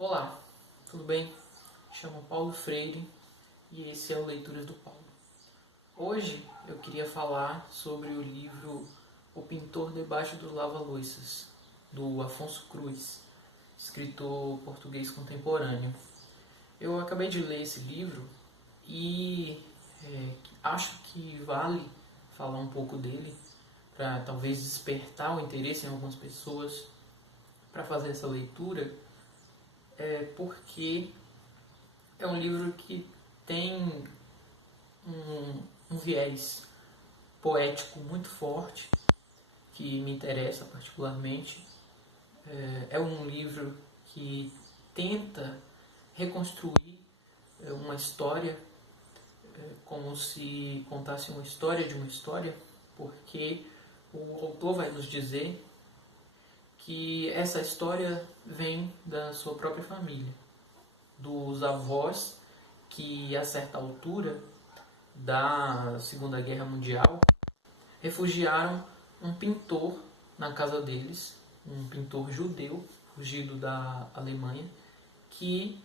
Olá, tudo bem? Me chamo Paulo Freire e esse é o Leituras do Paulo. Hoje eu queria falar sobre o livro O Pintor Debaixo dos Lava-Loiças, do Afonso Cruz, escritor português contemporâneo. Eu acabei de ler esse livro e acho que vale falar um pouco dele para talvez despertar o interesse em algumas pessoas para fazer essa leitura, porque é um livro que tem um viés poético muito forte, que me interessa particularmente. É um livro que tenta reconstruir uma história, como se contasse uma história de uma história, porque o autor vai nos dizer que essa história vem da sua própria família, dos avós que, a certa altura da Segunda Guerra Mundial, refugiaram um pintor na casa deles, um pintor judeu, fugido da Alemanha, que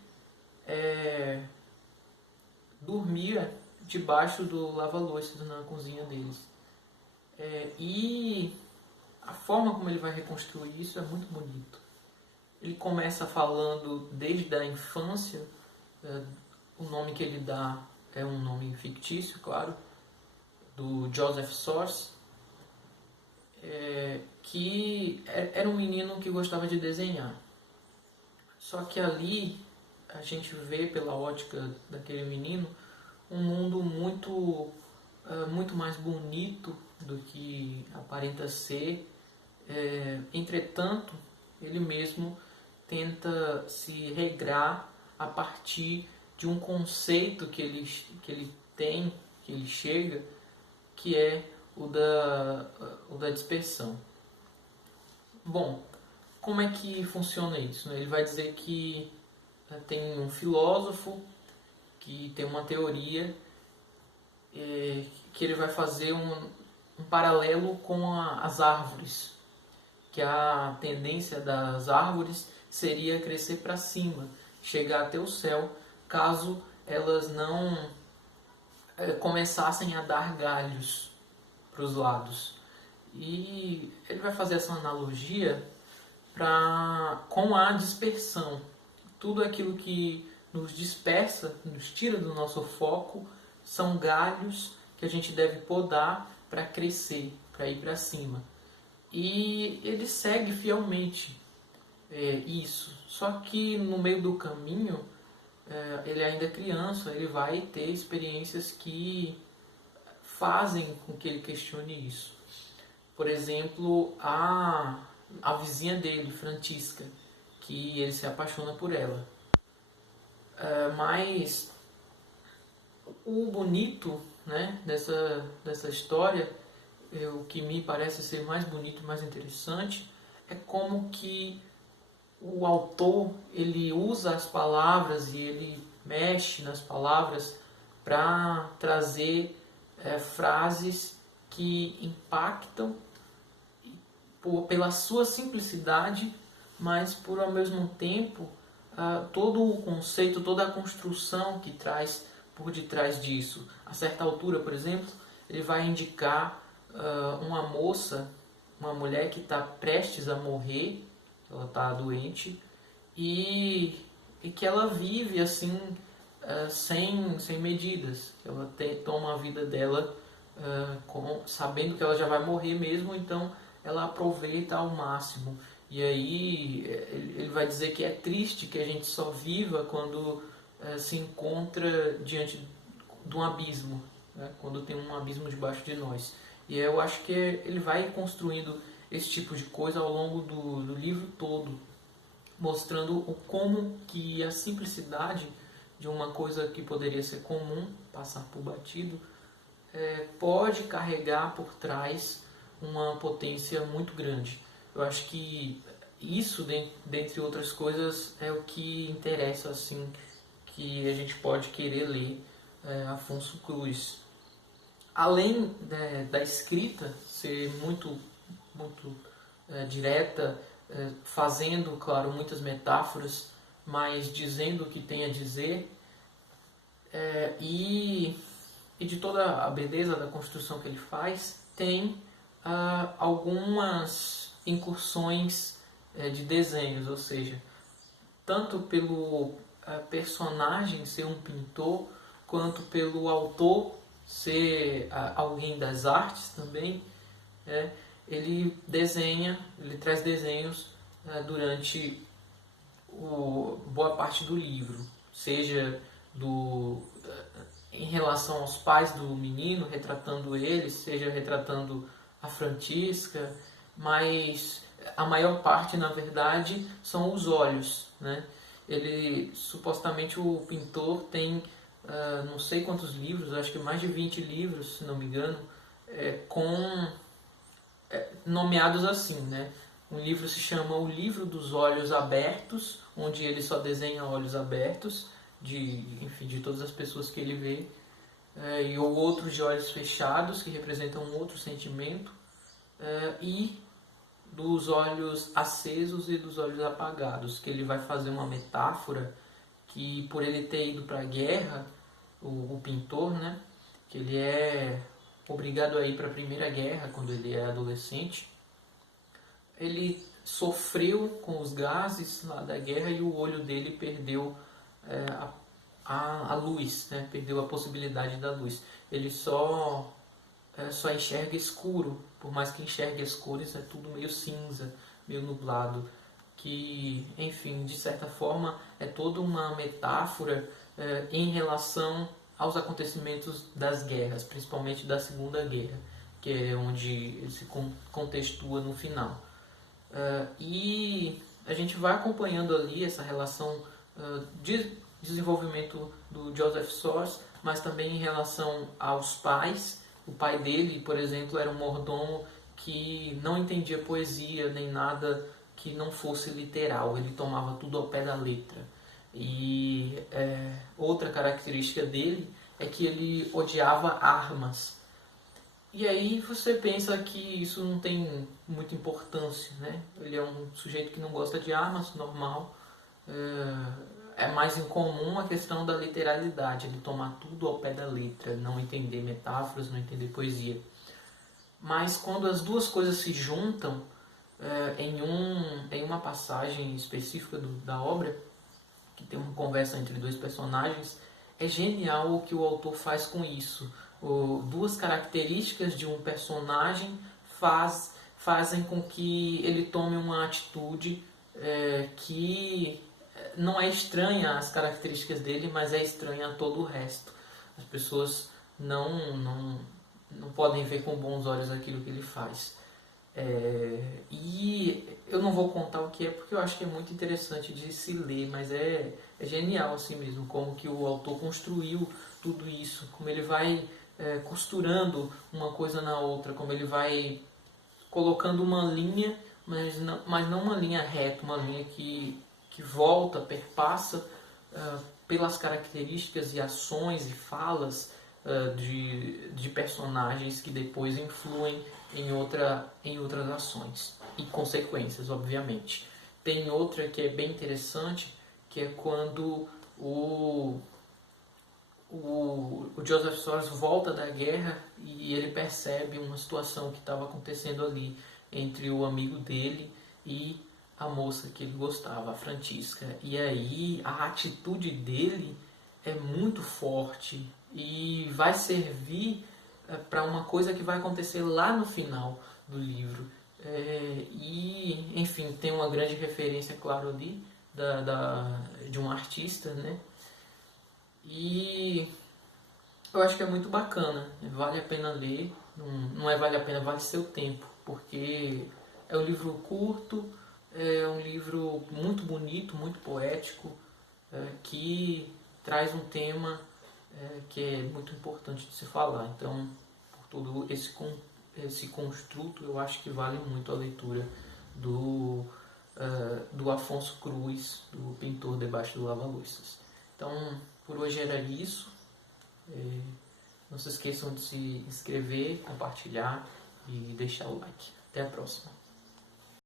dormia debaixo do lava-louças na cozinha deles. E a forma como ele vai reconstruir isso é muito bonito. Ele começa falando desde a infância. O nome que ele dá é um nome fictício, claro, do Joseph Sors, que era um menino que gostava de desenhar. Só que ali a gente vê pela ótica daquele menino um mundo muito mais bonito do que aparenta ser. Entretanto, ele mesmo tenta se regrar a partir de um conceito que ele tem, que ele chega, que é o da dispersão. Bom, como é que funciona isso? Ele vai dizer que tem um filósofo que tem uma teoria que ele vai fazer um paralelo com as árvores, que a tendência das árvores seria crescer para cima, chegar até o céu, caso elas não começassem a dar galhos para os lados. E ele vai fazer essa analogia com a dispersão. Tudo aquilo que nos dispersa, nos tira do nosso foco, são galhos que a gente deve podar para crescer, para ir para cima. E ele segue fielmente isso. Só que no meio do caminho, ele ainda é criança, ele vai ter experiências que fazem com que ele questione isso. Por exemplo, a vizinha dele, Francisca, que ele se apaixona por ela. Mas o bonito, né, dessa história, o que me parece ser mais bonito e mais interessante, é como que o autor ele usa as palavras e ele mexe nas palavras para trazer frases que impactam pela sua simplicidade, mas por ao mesmo tempo todo o conceito, toda a construção que traz por detrás disso. A certa altura, por exemplo, ele vai indicar uma moça, uma mulher que está prestes a morrer, ela está doente, e que ela vive assim, sem medidas. Ela toma a vida dela sabendo que ela já vai morrer mesmo, então ela aproveita ao máximo. E aí ele vai dizer que é triste que a gente só viva quando se encontra diante de um abismo, né? Quando tem um abismo debaixo de nós. E eu acho que ele vai construindo esse tipo de coisa ao longo do livro todo, mostrando como que a simplicidade de uma coisa que poderia ser comum, passar por batido, pode carregar por trás uma potência muito grande. Eu acho que isso, dentre outras coisas, é o que interessa, assim, que a gente pode querer ler Afonso Cruz. Além da escrita ser muito direta, fazendo, claro, muitas metáforas mas dizendo o que tem a dizer, e de toda a beleza da construção que ele faz, tem algumas incursões de desenhos, ou seja, tanto pelo personagem ser um pintor, quanto pelo autor ser alguém das artes também, ele desenha, ele traz desenhos durante boa parte do livro, seja em relação aos pais do menino, retratando eles, seja retratando a Francisca, mas a maior parte, na verdade, são os olhos, né? Ele, supostamente, o pintor tem não sei quantos livros, acho que mais de 20 livros, se não me engano, nomeados assim, né? Um livro se chama O Livro dos Olhos Abertos, onde ele só desenha olhos abertos, de todas as pessoas que ele vê, e outros de olhos fechados, que representam um outro sentimento, e dos olhos acesos e dos olhos apagados, que ele vai fazer uma metáfora que, por ele ter ido para a guerra, o pintor, né, que ele é obrigado a ir para a Primeira Guerra quando ele é adolescente, ele sofreu com os gases lá da guerra e o olho dele perdeu a luz, né, perdeu a possibilidade da luz. Ele só enxerga escuro, por mais que enxergue escuro, isso é tudo meio cinza, meio nublado, que, enfim, de certa forma é toda uma metáfora em relação aos acontecimentos das guerras, principalmente da Segunda Guerra, que é onde ele se contextua no final. E a gente vai acompanhando ali essa relação de desenvolvimento do Joseph Sores, mas também em relação aos pais. O pai dele, por exemplo, era um mordomo que não entendia poesia nem nada que não fosse literal, ele tomava tudo ao pé da letra. E outra característica dele é que ele odiava armas. E aí você pensa que isso não tem muita importância, né? Ele é um sujeito que não gosta de armas, normal. É mais incomum a questão da literalidade, ele tomar tudo ao pé da letra, não entender metáforas, não entender poesia. Mas quando as duas coisas se juntam em uma passagem específica da obra, que tem uma conversa entre dois personagens, é genial o que o autor faz com isso. Duas características de um personagem fazem com que ele tome uma atitude que não é estranha às características dele, mas é estranha a todo o resto. As pessoas não podem ver com bons olhos aquilo que ele faz. E eu não vou contar o que é, porque eu acho que é muito interessante de se ler, mas é genial assim mesmo, como que o autor construiu tudo isso, como ele vai costurando uma coisa na outra, como ele vai colocando uma linha, mas não uma linha reta, uma linha que volta, perpassa pelas características e ações e falas de personagens que depois influem em outras ações e consequências, obviamente. Tem outra que é bem interessante, que é quando o Joseph Sores volta da guerra e ele percebe uma situação que estava acontecendo ali entre o amigo dele e a moça que ele gostava, a Francisca. E aí a atitude dele é muito forte e vai servir para uma coisa que vai acontecer lá no final do livro. E, enfim, tem uma grande referência, claro, ali de um artista, né? E eu acho que é muito bacana, vale a pena ler, não é vale a pena, vale seu tempo, porque é um livro curto, é um livro muito bonito, muito poético, que traz um tema que é muito importante de se falar. Então, por todo esse construto, eu acho que vale muito a leitura do Afonso Cruz, do pintor Debaixo do Lava-Louças. Então, por hoje era isso. Não se esqueçam de se inscrever, compartilhar e deixar o like. Até a próxima.